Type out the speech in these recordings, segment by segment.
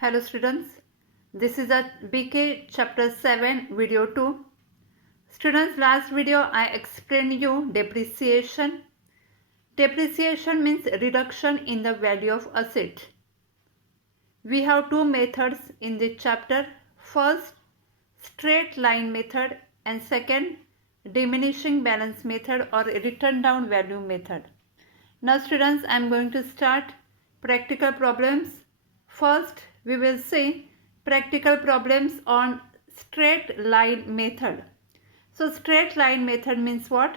Hello students, this is a BK chapter 7 video 2. Students, last video I explained you depreciation. Depreciation means reduction in the value of asset. We have two methods in this chapter. First, straight line method, and second, diminishing balance method or written down value method. Now students, I am going to start practical problems. First, we will see practical problems on straight line method. So straight line method means what?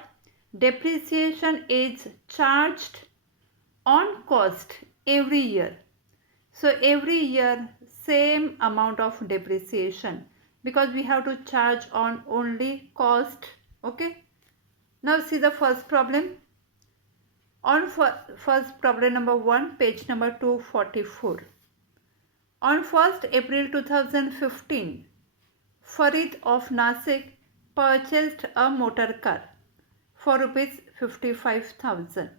Depreciation is charged on cost every year. So every year same amount of depreciation, because we have to charge on only cost. Okay. Now see the first problem. On first problem number 1, page number 244. On 1st April 2015, Farid of Nasik purchased a motor car for rupees 55,000.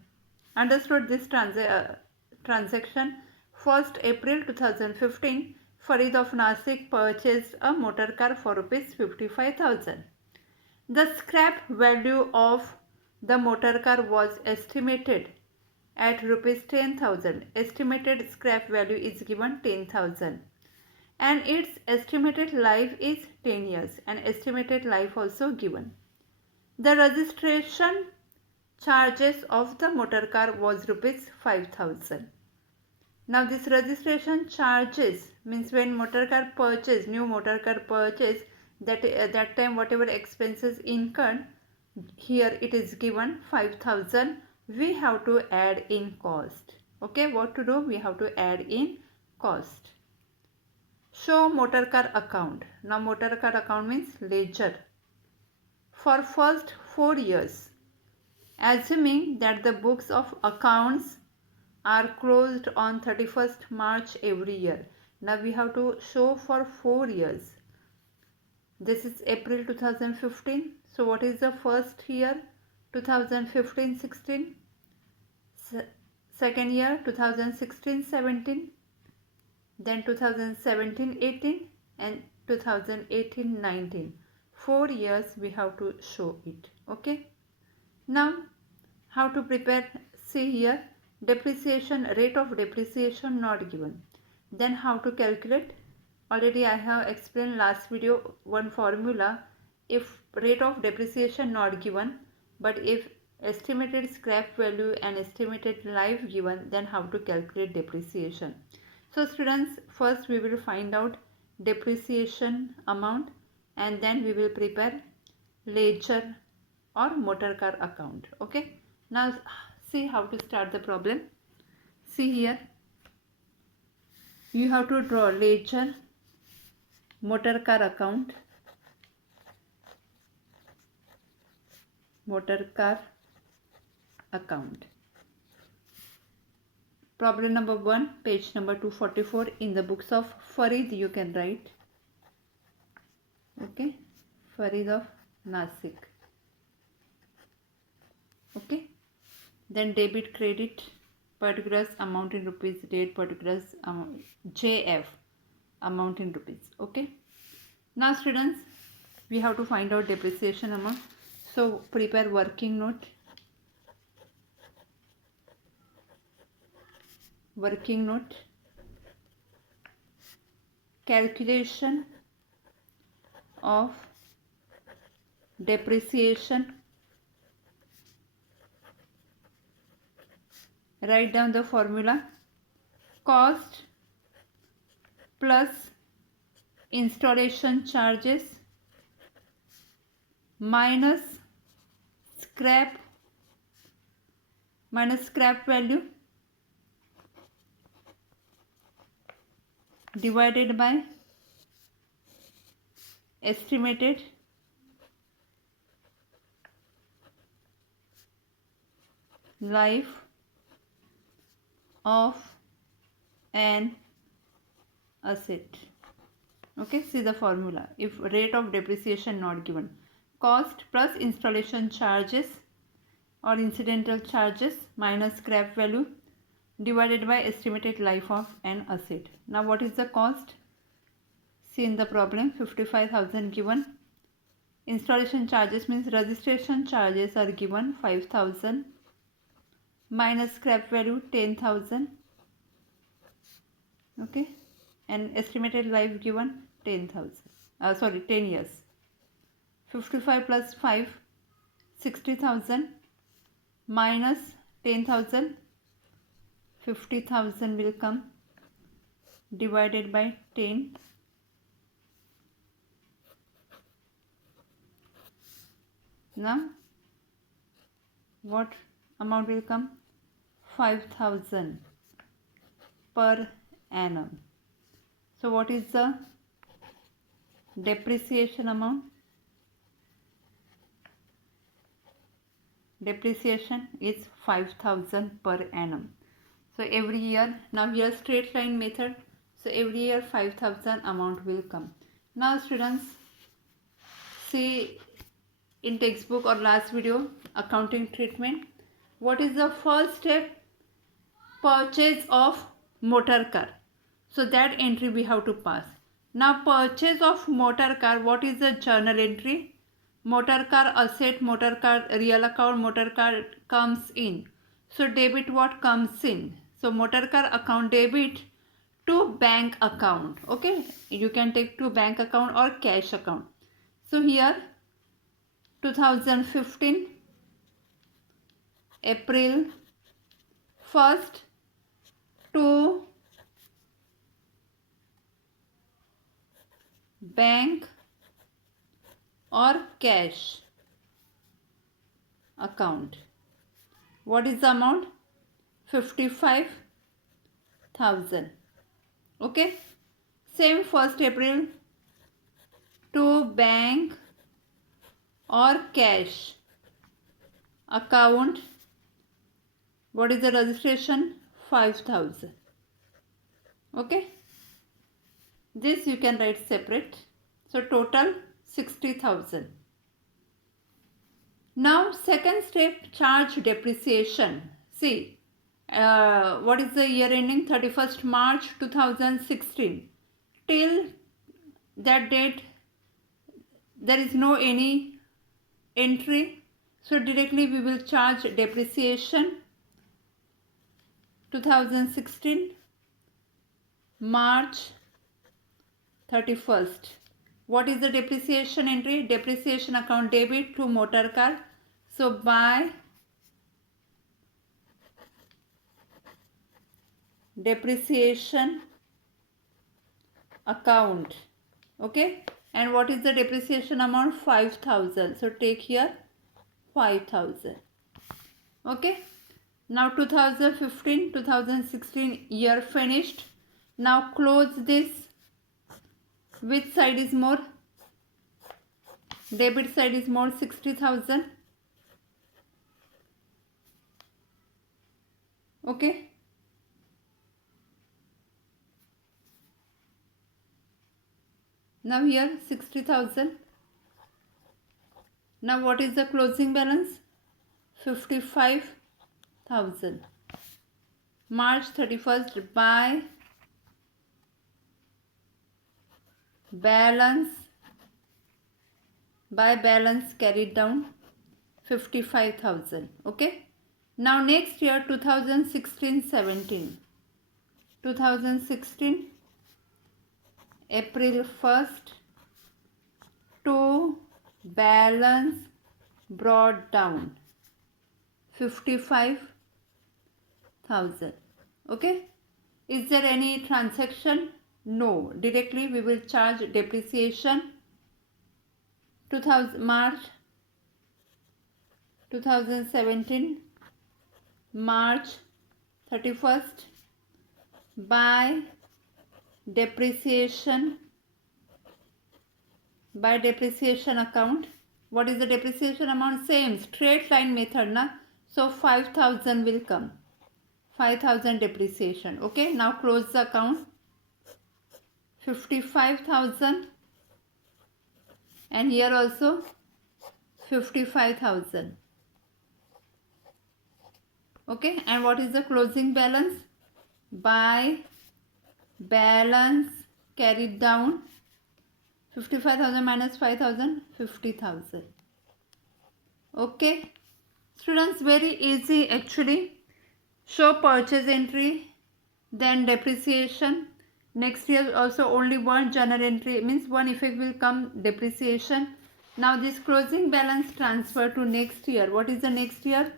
Understood this transaction? 1st April 2015, Farid of Nasik purchased a motor car for rupees 55,000. The scrap value of the motor car was estimated at rupees 10,000. Estimated scrap value is given 10,000 and its estimated life is 10 years and estimated life also given. The registration charges of the motor car was rupees 5,000. Now this registration charges means when motor car purchase, new motor car purchase, that time whatever expenses incurred, here it is given 5,000. We have to add in cost. Okay, what to do? We have to add in cost. Show motor car account. Now motor car account means ledger. For first 4 years, assuming that the books of accounts are closed on 31st March every year. Now we have to show for 4 years. This is April 2015. So what is the first year? 2015-16. Second year 2016-17. Then 2017-18 and 2018-19. 4 years we have to show it. Okay. Now how to prepare? See here, depreciation, rate of depreciation not given. Then how to calculate? Already I have explained last video one formula. If rate of depreciation not given, but if estimated scrap value and estimated life given, then how to calculate depreciation. So students, first we will find out depreciation amount and then we will prepare ledger or motor car account. Okay. Now see how to start the problem. See here, you have to draw ledger, motor car account, motor car account. Problem number 1, page number 244 in the books of Farid you can write. Okay, Farid of Nasik. Okay, then debit, credit, particulars, amount in rupees, date, particulars, JF, amount in rupees. Okay. Now students, we have to find out depreciation amount. So prepare working note. Working note. Calculation of depreciation. Write down the formula. Cost plus installation charges minus scrap value divided by estimated life of an asset. Okay, see the formula. If rate of depreciation not given, cost plus installation charges or incidental charges minus scrap value divided by estimated life of an asset. Now what is the cost? See in the problem, 55,000 given. Installation charges means registration charges are given 5,000 minus scrap value 10,000. Okay, and estimated life given 10,000. 10 years. 55 plus 5, 60,000 minus 10,000, 50,000 will come, divided by 10. Now what amount will come? 5,000 per annum. So what is the depreciation amount? Depreciation is 5,000 per annum. So every year, now here straight line method, so every year 5,000 amount will come. Now students, see in textbook or last video, accounting treatment, what is the first step? Purchase of motor car. So that entry we have to pass. Now purchase of motor car, what is the journal entry? Motor car asset, motor car real account, motor car comes in. So debit what comes in? So motor car account debit to bank account. Okay, you can take to bank account or cash account. So here 2015 April 1st to bank or cash account. What is the amount? 55,000. Okay. Same 1st April to bank or cash account. What is the registration? 5,000. Okay. This you can write separate. So total 60,000. Now second step, charge depreciation. See, what is the year ending? 31st March 2016. Till that date, there is no any entry. So directly we will charge depreciation. 2016 March 31st. What is the depreciation entry? Depreciation account debit to motor car. So by depreciation account. Okay. And what is the depreciation amount? 5,000. So take here 5,000. Okay. Now 2015, 2016 year finished. Now close this. Which side is more? Debit side is more, 60,000. Okay. Now here 60,000. Now what is the closing balance? 55,000. March 31st by balance carried down 55,000. Okay. Now next year 2016-17. 2016 April 1st to balance brought down 55,000. Okay. Is there any transaction? No. Directly we will charge depreciation. 2000 March 2017 March 31st by depreciation account. What is the depreciation amount? Same straight line method na. So 5,000 will come. 5,000 depreciation. Okay. Now close the account. 55,000 and here also 55,000. Okay. And what is the closing balance? by balance carried down. 55,000 minus 5,000, 50,000. Okay. Students, very easy actually. Show purchase entry, then depreciation. Next year also only one journal entry, means one effect will come, depreciation. Now this closing balance transfer to next year. What is the next year?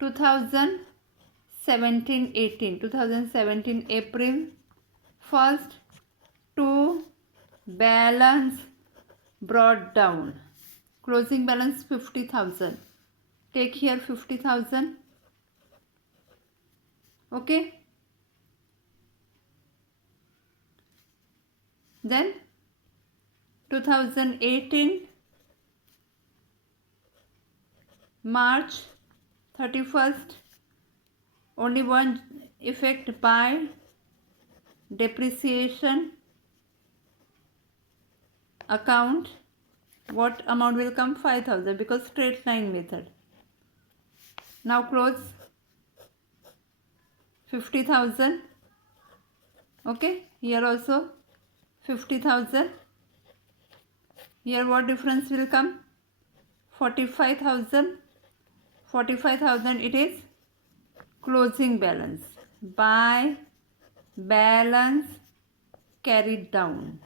2017-18. 2017 April 1st to balance brought down. Closing balance 50,000. Take here 50,000. Okay. Then 2018 March 31st, only one effect by depreciation account. What amount will come? 5,000, because straight line method. Now close 50,000. Okay, here also 50,000. Here what difference will come? 45,000. 45,000 it is closing balance by balance carried down.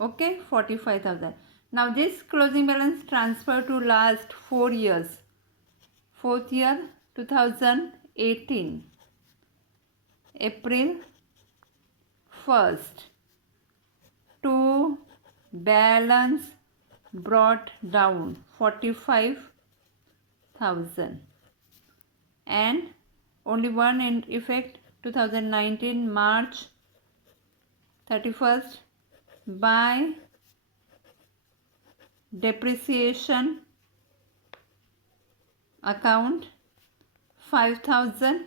Okay, 45,000. Now this closing balance transfer to last 4 years. Fourth year 2018 April 1st to balance brought down 45,000, and only one in effect 2019 March 31st by depreciation account 5,000.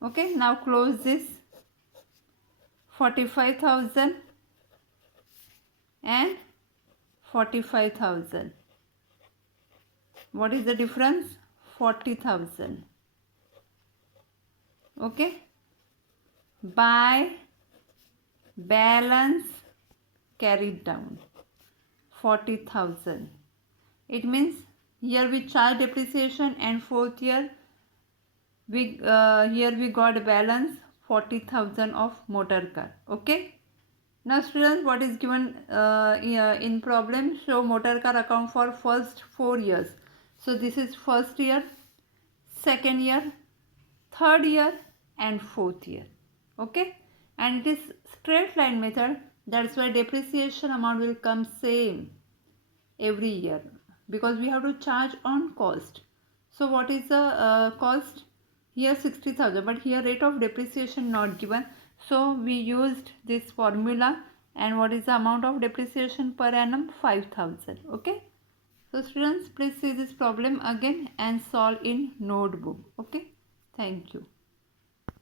Okay, now close this 45,000 and 45,000. What is the difference? 40,000. Okay, by balance carried down 40,000. It means here we charge depreciation, and fourth year we here we got balance 40,000 of motor car. Okay. Now students, what is given in problem? Show motor car account for first 4 years. So this is first year, second year, third year and fourth year. Okay, and it is straight line method. That's why depreciation amount will come same every year, because we have to charge on cost. So what is the cost? Here 60,000, but here rate of depreciation not given. So we used this formula, and what is the amount of depreciation per annum? 5,000. Okay. So students, please see this problem again and solve in notebook. Okay. Thank you.